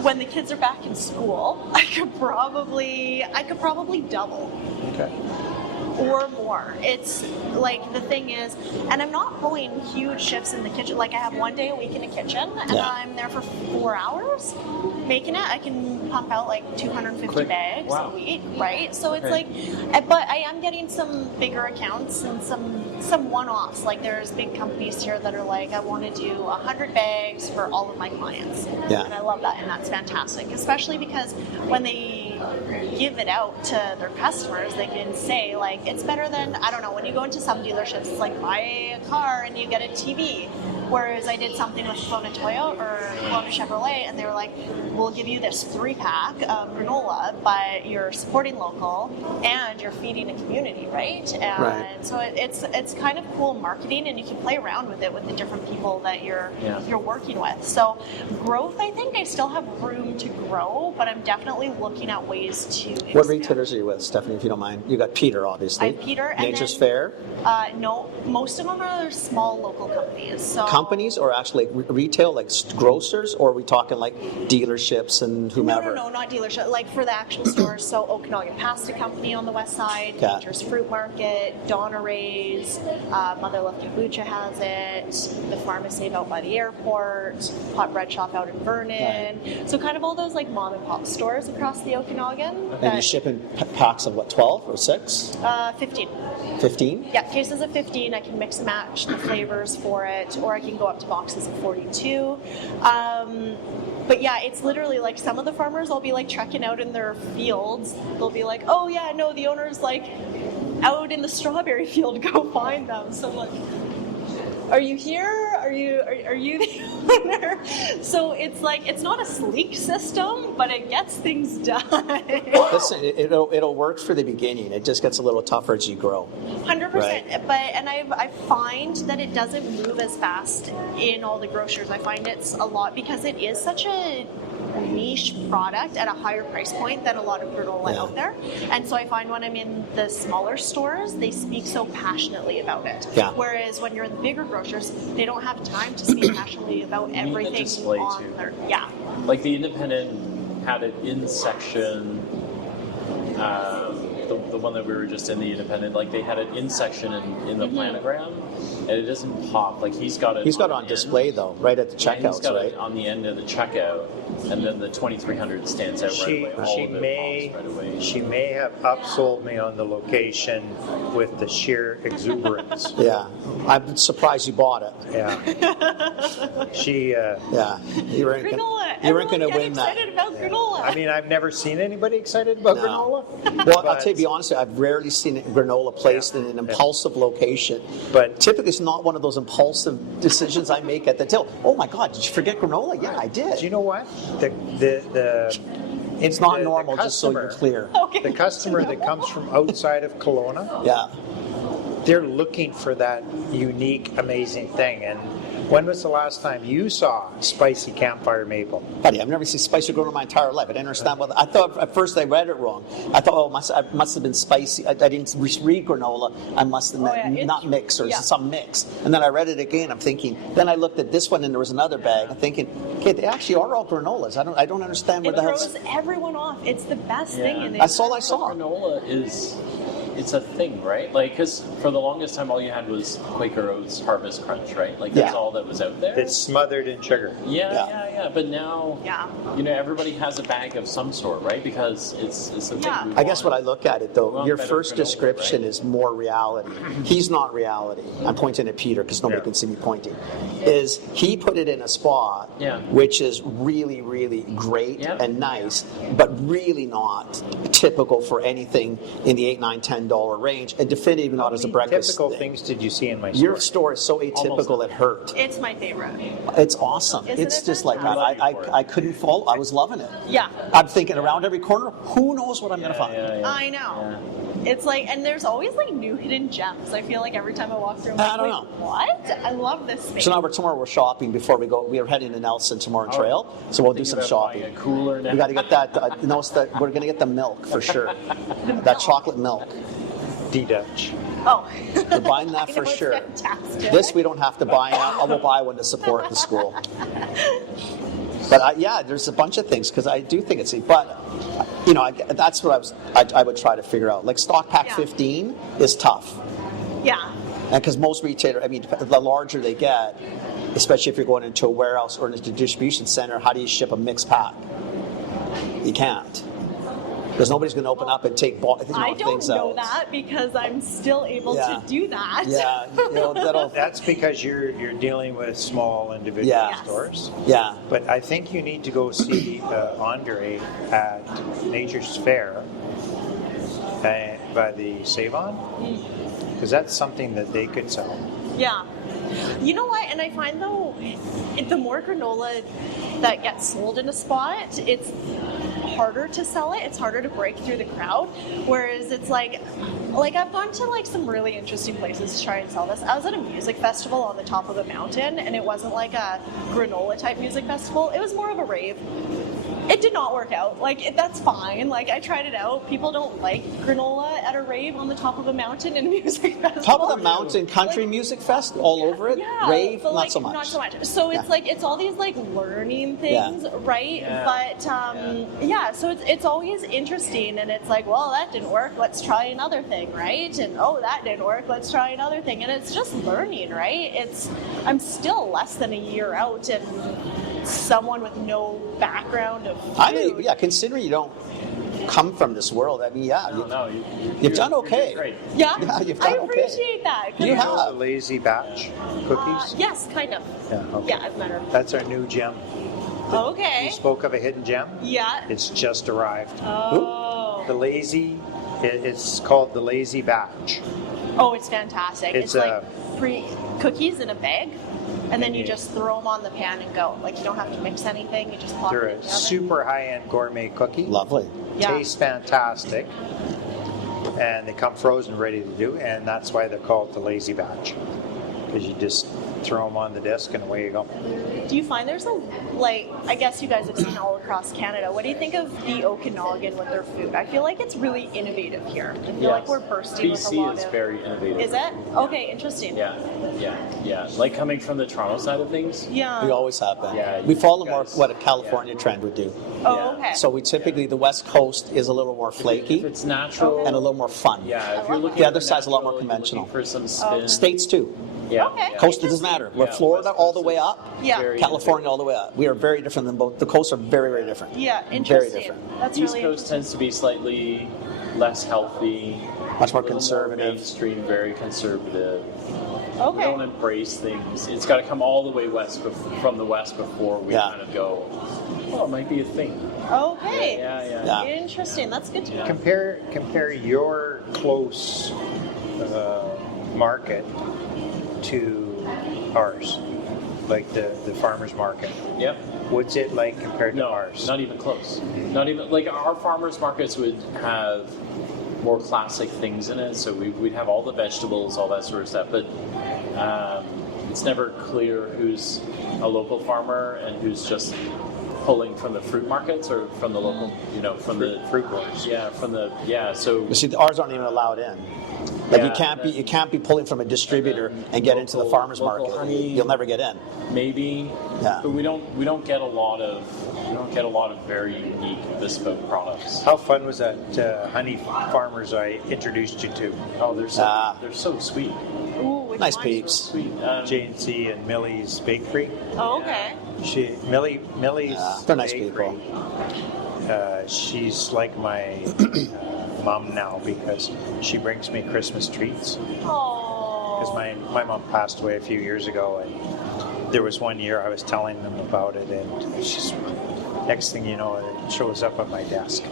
when the kids are back in school, I could probably double. Okay. Or more. It's like, the thing is, and I'm not pulling huge shifts in the kitchen. Like, I have one day a week in the kitchen, and I'm there for 4 hours making it. I can pump out like 250 bags a week, right? So it's like, but I am getting some bigger accounts and some one-offs. Like, there's big companies here that are like, I want to do 100 bags for all of my clients. Yeah. And I love that, and that's fantastic, especially because when they give it out to their customers, they can say, like, it's better than, I don't know, when you go into some dealerships, it's like, buy a car and you get a TV. Whereas I did something with Kelowna Toyota or Kelowna Chevrolet, and they were like, we'll give you this 3-pack of granola, but you're supporting local and you're feeding a community, right? And so it's kind of cool marketing, and you can play around with it with the different people that you're working with. So growth, I think I still have room to grow, but I'm definitely looking at ways to expand. What retailers are you with, Stephanie, if you don't mind? You got Peter, obviously. I have Peter. Nature's Fair? No, most of them are small local companies. So companies or actually retail, like grocers, or are we talking like dealerships and whomever? No, not dealership. Like for the actual stores. So Okanagan Pasta Company on the west side, Nature's Fruit Market, Donna Ray's, Mother Love Kombucha has it, the Pharmacy out by the airport, Hot Bread Shop out in Vernon. Right. So kind of all those like mom and pop stores across the Okanagan. And you ship in packs of what, 12 or 6? 15. 15? Yeah, cases of 15. I can mix and match the flavors for it, or I can go up to boxes of 42. But yeah, it's literally like some of the farmers will be like trekking out in their fields. They'll be like, oh yeah, no, the owner's like out in the strawberry field, go find them. So I'm like, are you here? Are you the owner? So it's like, it's not a sleek system, but it gets things done. Listen, it'll work for the beginning. It just gets a little tougher as you grow. 100%. Right. And I find that it doesn't move as fast in all the grocers. I find it's a lot because it is such a niche product at a higher price point than a lot of granola out there. And so I find when I'm in the smaller stores, they speak so passionately about it. Yeah. Whereas when you're in the bigger grocers, they don't have time to speak passionately about everything the display on too. their, yeah. Like the Independent had it in section. The one that we were just in, the Independent, like they had it in section in the planogram, and it doesn't pop. Like he's got it on display though, right at the checkouts, he's got right? it on the end of the checkout, and then the 2300 stands out right away. All of it pops right away. She may have upsold me on the location with the sheer exuberance. Yeah, I'm surprised you bought it. Yeah. She. Yeah, you weren't going to win that. Excited about granola. I mean, I've never seen anybody excited about granola. Well, I'll tell you, to be honest, I've rarely seen granola placed in an impulsive location. But typically, it's not one of those impulsive decisions I make at the till. Oh my God, did you forget granola? Yeah, I did. Do you know what? It's not normal, just so you're clear. Okay. The customer that comes from outside of Kelowna, Yeah. they're looking for that unique, amazing thing. And when was the last time you saw spicy campfire maple? Buddy, I've never seen spicy granola in my entire life. I didn't understand what. I thought at first I read it wrong. I thought, it must have been spicy. I didn't read granola. I must have meant not mix or some mix. And then I read it again. I'm thinking. Then I looked at this one and there was another bag. I'm thinking, okay, they actually are all granolas. I don't understand what it the hell. throws everyone off. It's the best thing in it. That's all I saw. Granola is. It's a thing, right? Like, because for the longest time, all you had was Quaker Oats Harvest Crunch, right? Like, that's all that was out there. It's smothered in sugar. Yeah. But now, everybody has a bag of some sort, right? Because it's a thing. I guess what I look at it, though, your first description is more reality. He's not reality. I'm pointing at Peter because nobody can see me pointing. Is he put it in a spot which is really, really great and nice, but really not typical for anything in the $8, $9, $10 range, and definitively not as a breakfast typical thing. things did you see in my store? Your store is so atypical it hurt. It's my favorite. It's awesome. Isn't it's it just like fantastic? I couldn't fall. I was loving it. Yeah. I'm thinking around every corner, who knows what I'm going to find? I know. It's like, and there's always like new hidden gems. I feel like every time I walk through, I'm like, I don't know. What? I love this space. So now tomorrow we're shopping before we go. We are heading to Nelson tomorrow on trail, so we'll do some shopping. A cooler now. We got to get that. We're going to get the milk for sure. That chocolate milk. D-Dutch. Oh. We're buying that I for know, it's sure. fantastic. This we don't have to buy now. I will buy one to support the school. But there's a bunch of things because I do think it's. But that's what I would try to figure out. Like stock pack 15 is tough. Yeah. Because most retailers, the larger they get, especially if you're going into a warehouse or into a distribution center, how do you ship a mixed pack? You can't. Because nobody's going to open up and take things out. I don't know that because I'm still able to do that. Yeah, that's because you're dealing with small individual stores. Yeah. But I think you need to go see Andre at Nature's Fair by the Save-On, because that's something that they could sell. Yeah. You know what? And I find though, the more granola that gets sold in a spot, it's harder to sell it. It's harder to break through the crowd. Whereas it's like I've gone to like some really interesting places to try and sell this. I was at a music festival on the top of a mountain, and it wasn't like a granola type music festival. It was more of a rave. It did not work out. Like, that's fine. Like, I tried it out. People don't like granola at a rave on the top of a mountain in a music festival. Top of the mountain, country music fest, all over it. Yeah, Rave, but, like, not so much. Not so much. So it's like it's all these like learning things, right? Yeah. But so it's always interesting, and it's like, well, that didn't work. Let's try another thing, right? And oh, that didn't work. Let's try another thing, and it's just learning, right? I'm still less than a year out, and someone with no background of food. I mean, yeah, considering you don't come from this world, I mean, yeah, you've done okay. Great. Yeah, you've done I okay. appreciate that. You Know have. the Lazy Batch cookies? Yes, kind of. Yeah, okay. Yeah, I've met her. That's our new gem. Okay. You spoke of a hidden gem? Yeah. It's just arrived. Oh. The Lazy, it's called the Lazy Batch. Oh, it's fantastic. It's like cookies in a bag, and then you just throw them on the pan and go. Like, you don't have to mix anything. You just plop They're it in a the oven. super high-end gourmet cookie. Lovely. Yeah. Tastes fantastic. And they come frozen ready to do, and that's why they're called the Lazy Batch. Because you just throw them on the disc and away you go. Do you find there's I guess you guys have seen all across Canada. What do you think of the Okanagan with their food? I feel like it's really innovative here. I feel like we're bursting with a lot BC is of... very innovative. Is it? Okay, interesting. Yeah. Like coming from the Toronto side of things. Yeah. We always have been. Yeah, we you follow more guys- what a California trend would do. Oh, Yeah. okay. So we typically, the West Coast is a little more If flaky it's natural. and a little more fun. Yeah, if I you're love looking The for other side's a lot more natural, you're conventional. looking for some spin. States too. Yeah. Okay. yeah. Coast, it doesn't matter. We're Yeah, Florida West all the Coast way is up. Yeah. very California all the way up. We are very different than both. The coasts are very, very different. Yeah, Very interesting. different. That's East really Coast tends to be slightly less healthy, Much more a little conservative. mainstream, very conservative. We Okay. don't embrace things. It's got to come all the way west from the west before we Yeah. kind of go. Oh, it might be a thing. Okay. Yeah. Interesting. That's good to know. Compare your close market to ours, like the farmers market. Yep. What's it like compared to No, ours? not even close. Not even like our farmers markets would have more classic things in it. So we'd have all the vegetables, all that sort of stuff. But it's never clear who's a local farmer and who's just pulling from the fruit markets or from the local, from the fruit growers. Yeah, So You see, ours aren't even allowed in. Like Yeah, you can't be pulling from a distributor and get into the farmers local market. honey. You'll never get in. maybe, Yeah. but we don't get a lot of very unique bespoke products. How fun was that honey farmers I introduced you to? Oh, they're so sweet. Ooh, which Nice one? peeps. Sweet. J&C and Millie's Bakery. Oh, okay. Millie's Yeah, they're nice Bakery, she's like my mom now because she brings me Christmas treats. Oh. Because my mom passed away a few years ago, and there was one year I was telling them about it, and she's next thing you know, it shows up on my desk.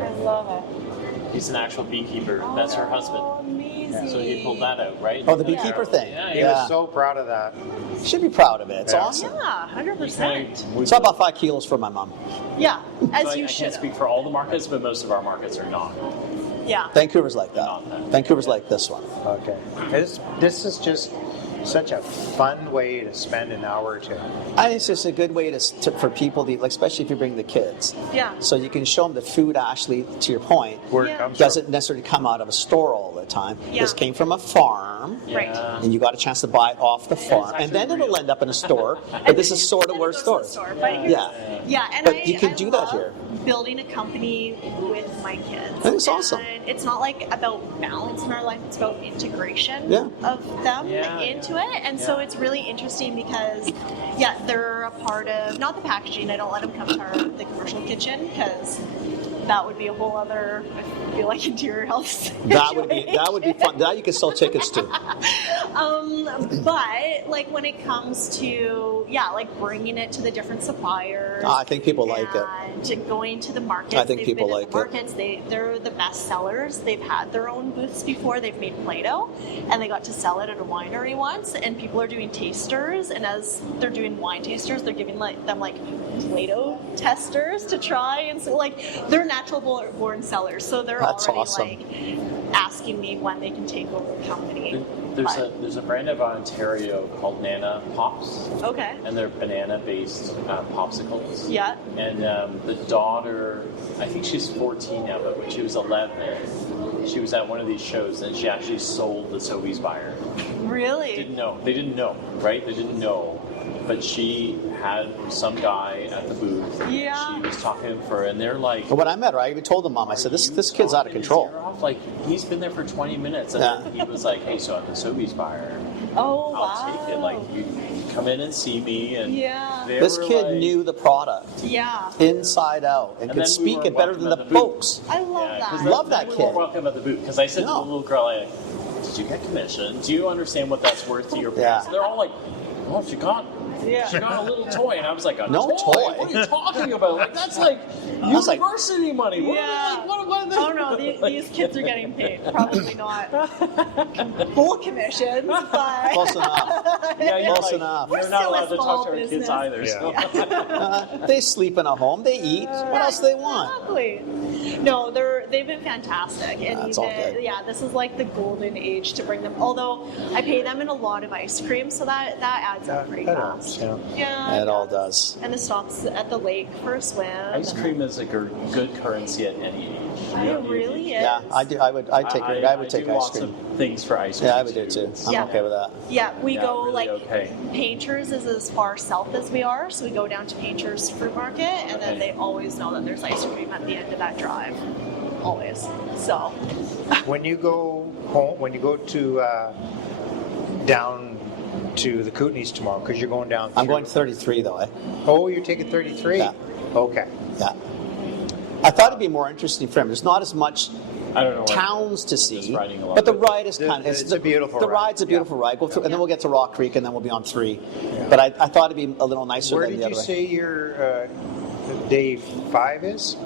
I love it. He's an actual beekeeper. That's her husband. Oh, amazing. So he pulled that out, right? Oh, the beekeeper thing. Yeah, He yeah. was so proud of that. Should be proud of it. It's Yeah. awesome. Yeah, 100%. It's about 5 kilos for my mom. Yeah, as So you I should. can't speak for all the markets, but most of our markets are not. Yeah. Vancouver's like that. Not that. Vancouver's like this one. Okay. This is just such a fun way to spend an hour or two. I think it's just a good way for people to, like, especially if you bring the kids. Yeah. So you can show them the food, actually, to your point, Where Yeah. it comes doesn't necessarily come out of a store all the time. Yeah. This came from a farm. Right. Yeah. And you got a chance to buy it off the farm, and then actually it'll end up in a store. But this is sort of And where it it goes to the stores. store, but Yeah. Yeah, and But you can do that love here. Building a company with my kids. I think it's awesome. And it's not like about balance in our life; it's about integration Yeah. of them Yeah, into it. And so Yeah. it's really interesting because, they're a part of not the packaging. I don't let them come to the commercial kitchen because that would be a whole other, I feel like, interior health. That would be fun. That you can sell tickets to. But like when it comes to like bringing it to the different suppliers, I think people like it. and going to the markets. I think They've people been like at it. the markets. They're the best sellers. They've had their own booths before. They've made Play-Doh, and they got to sell it at a winery once. And people are doing tasters, and as they're doing wine tasters, they're giving them Play-Doh testers to try, and so they're natural born sellers. So they're That's already awesome. asking me when they can take over the company. There's a brand of Ontario called Nana Pops, Okay. and they're banana-based popsicles. Yeah. And the daughter, I think she's 14 now, but when she was 11, she was at one of these shows and she actually sold the Sobeys buyer. Really? Didn't know. They didn't know, right? They didn't know. But she had some guy at the booth. Yeah. She was talking to him and they're like. But when I met her, I even told the mom, I said, this kid's out of control. Like, he's been there for 20 minutes. And then he was like, hey, so I'm the Sobeys buyer. Oh, wow. I'll take it. Like, you come in and see me. And this kid knew the product. Yeah. Inside out. And could speak it better than the folks. I love that. Love that we kid. weren't welcome at the booth. Because I said to the little girl, like, did you get commission? Do you understand what that's worth to your parents? And they're all like, oh, she got a little toy, and I was like, no toy? What are you talking about? Like, that's like university money. What are they? Oh no, these kids are getting paid. Probably not full commissions, but Close enough. Close enough. We're not allowed to talk to our kids either. Yeah. So. They sleep in a home. They eat. What else do they want? Exactly. No, they've been fantastic, and That's all good. this is like the golden age to bring them. Although I pay them in a lot of ice cream, so that adds up pretty fast. Yeah, it all does. And the stops at the lake for a swim. Ice cream is a good currency at any age. It really is. Yeah, I do. I would take I ice do cream. Lots of things for ice cream. Yeah, I would do too. I'm okay with that. Yeah, we go really okay. Painters is as far south as we are, so we go down to Painters Fruit Market, and then they always know that there's ice cream at the end of that drive. Always. So. When you go home, when you go to down to the Kootenays tomorrow, because you're going down. I'm going 33 though. Oh, you're taking 33? Yeah. Okay. Yeah. I thought it'd be more interesting for him. There's not as much I don't know towns to see, riding a lot, but the ride is kind of it's a beautiful the ride. ride's a beautiful ride. Go through, and then we'll get to Rock Creek, and then we'll be on 3. Yeah. But I thought it'd be a little nicer Where than did the you other way. say your day 5 is?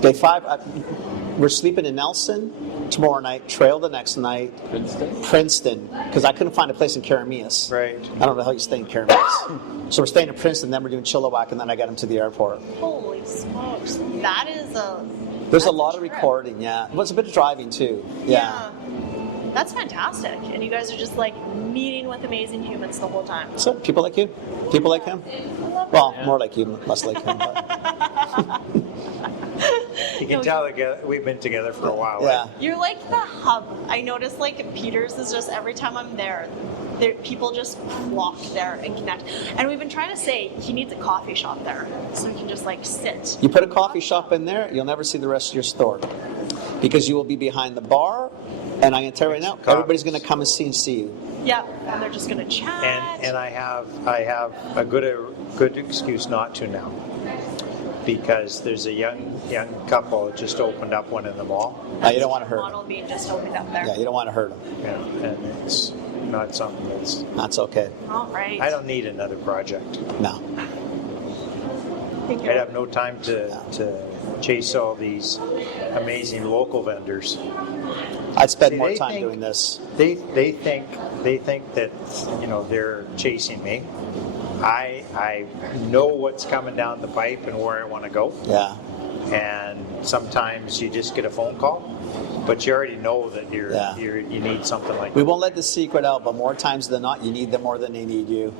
Day 5, we're sleeping in Nelson tomorrow night, trail the next night, Princeton, because I couldn't find a place in Karamias. Right. I don't know how you stay in Karamias. So we're staying in Princeton, then we're doing Chilliwack, and then I got him to the airport. Holy smokes. That is There's a lot of recording, yeah. Well, it's a bit of driving too. Yeah. That's fantastic. And you guys are just like meeting with amazing humans the whole time. So people like you? People like him? Well, more like you, less like him. But. You can tell we've been together for a while. Yeah. Right? You're like the hub. I notice like Peters is just every time I'm there, people just flock there and connect. And we've been trying to say he needs a coffee shop there so he can just like sit. You put a coffee shop in there, you'll never see the rest of your store because you will be behind the bar. And I can tell you right now, everybody's going to come and see you. Yeah, and they're just going to chat. And I have a good excuse not to now, because there's a young couple that just opened up one in the mall. You don't want to hurt them. Model being just opened up there. Yeah, you don't want to hurt them. Yeah, and it's not something that's okay. All right. I don't need another project. No. I'd have no time to chase all these amazing local vendors. I'd spend more time doing this. They think that they're chasing me. I know what's coming down the pipe and where I want to go. Yeah. And sometimes you just get a phone call, but you already know that you need something like that. We won't let the secret out, but more times than not, you need them more than they need you.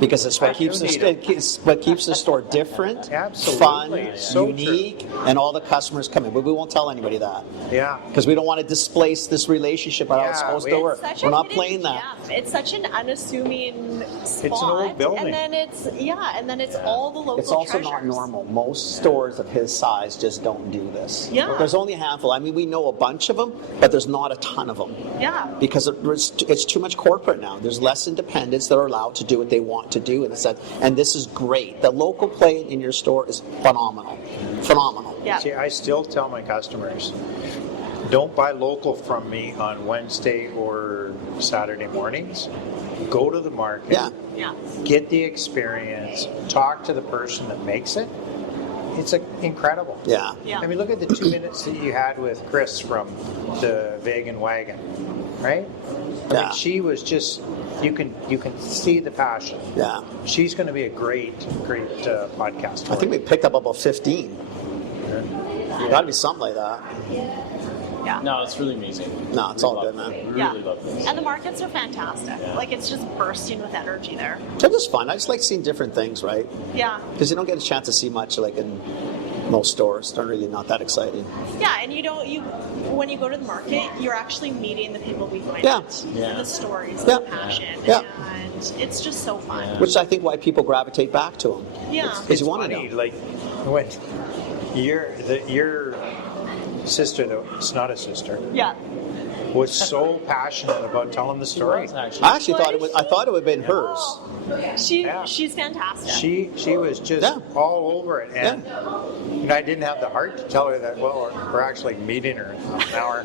Because it's what keeps the store different, Absolutely. fun, So unique, and all the customers come in. But we won't tell anybody that. Yeah. Because we don't want to displace this relationship how it's supposed to work. We're not playing that. It's such an unassuming spot. It's an old building. And then it's all the local It's also treasures. not normal. Most stores of his size just don't do this. Yeah. There's only a handful. I mean, we know a bunch of them, but there's not a ton of them. Yeah. Because it's too much corporate now. There's less independents that are allowed to do what they want to do, and this is great. The local play in your store is phenomenal. Phenomenal. Yeah. See, I still tell my customers, don't buy local from me on Wednesday or Saturday mornings. Go to the market. Yeah. Get the experience. Talk to the person that makes it. It's incredible. Yeah. I mean, look at the 2 minutes that you had with Chris from the Vegan Wagon, right? I mean, she was just, you can see the passion. Yeah. She's going to be a great podcaster. I think we picked up about 15. Got to be something like that. Yeah. No, it's really amazing. No, it's all good, man. Really love this. And the markets are fantastic. Yeah. Like, it's just bursting with energy there. They're just fun. I just like seeing different things, right? Yeah. Because you don't get a chance to see much like in most stores. They're really not that exciting. Yeah, and when you go to the market, you're actually meeting the people behind Yeah. it. Yeah. The stories, Yeah. the passion. Yeah. And it's just so fun. Yeah. Which I think why people gravitate back to them. Yeah. Because you want to funny, know. like when your sister, though it's not a sister, Yeah. was so passionate about telling the story. Actually. I actually thought it would have been hers. She's fantastic. She was just Yeah. all over it, and I didn't have the heart to tell her that. Well, we're actually meeting her in an hour.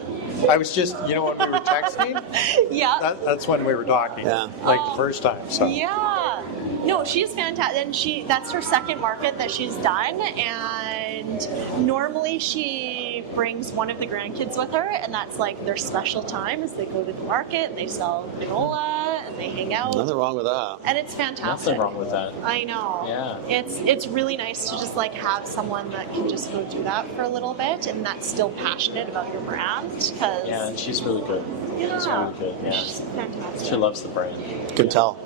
I was just, when we were texting, Yeah. that's when we were talking, Yeah. like the first time. So Yeah. No, she's fantastic. And that's her second market that she's done. And normally she brings one of the grandkids with her, and that's like their special time is they go to the market and they sell granola and they hang out. Nothing wrong with that. And it's fantastic. Nothing wrong with that. I know. Yeah. It's really nice to just like have someone that can just go do that for a little bit and that's still passionate about your brand. Cause Yeah, and she's really good. yeah, She's really good. Yeah. she's fantastic. She loves the brand. Can tell.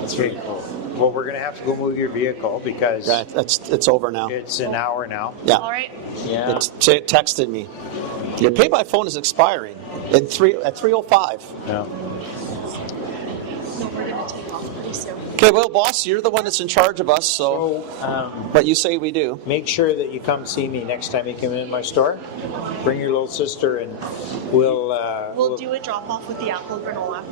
That's really cool. well, we're gonna have to go move your vehicle because Yeah, it's over now. it's an hour now. Yeah. All right. Yeah. It texted me. Your pay by phone is expiring at 3:05. Yeah. No, we're gonna take off pretty soon. Okay, well, boss, you're the one that's in charge of us, so what you say we do. Make sure that you come see me next time you come in my store. Bring your little sister, and we'll We'll do a drop off with the apple granola.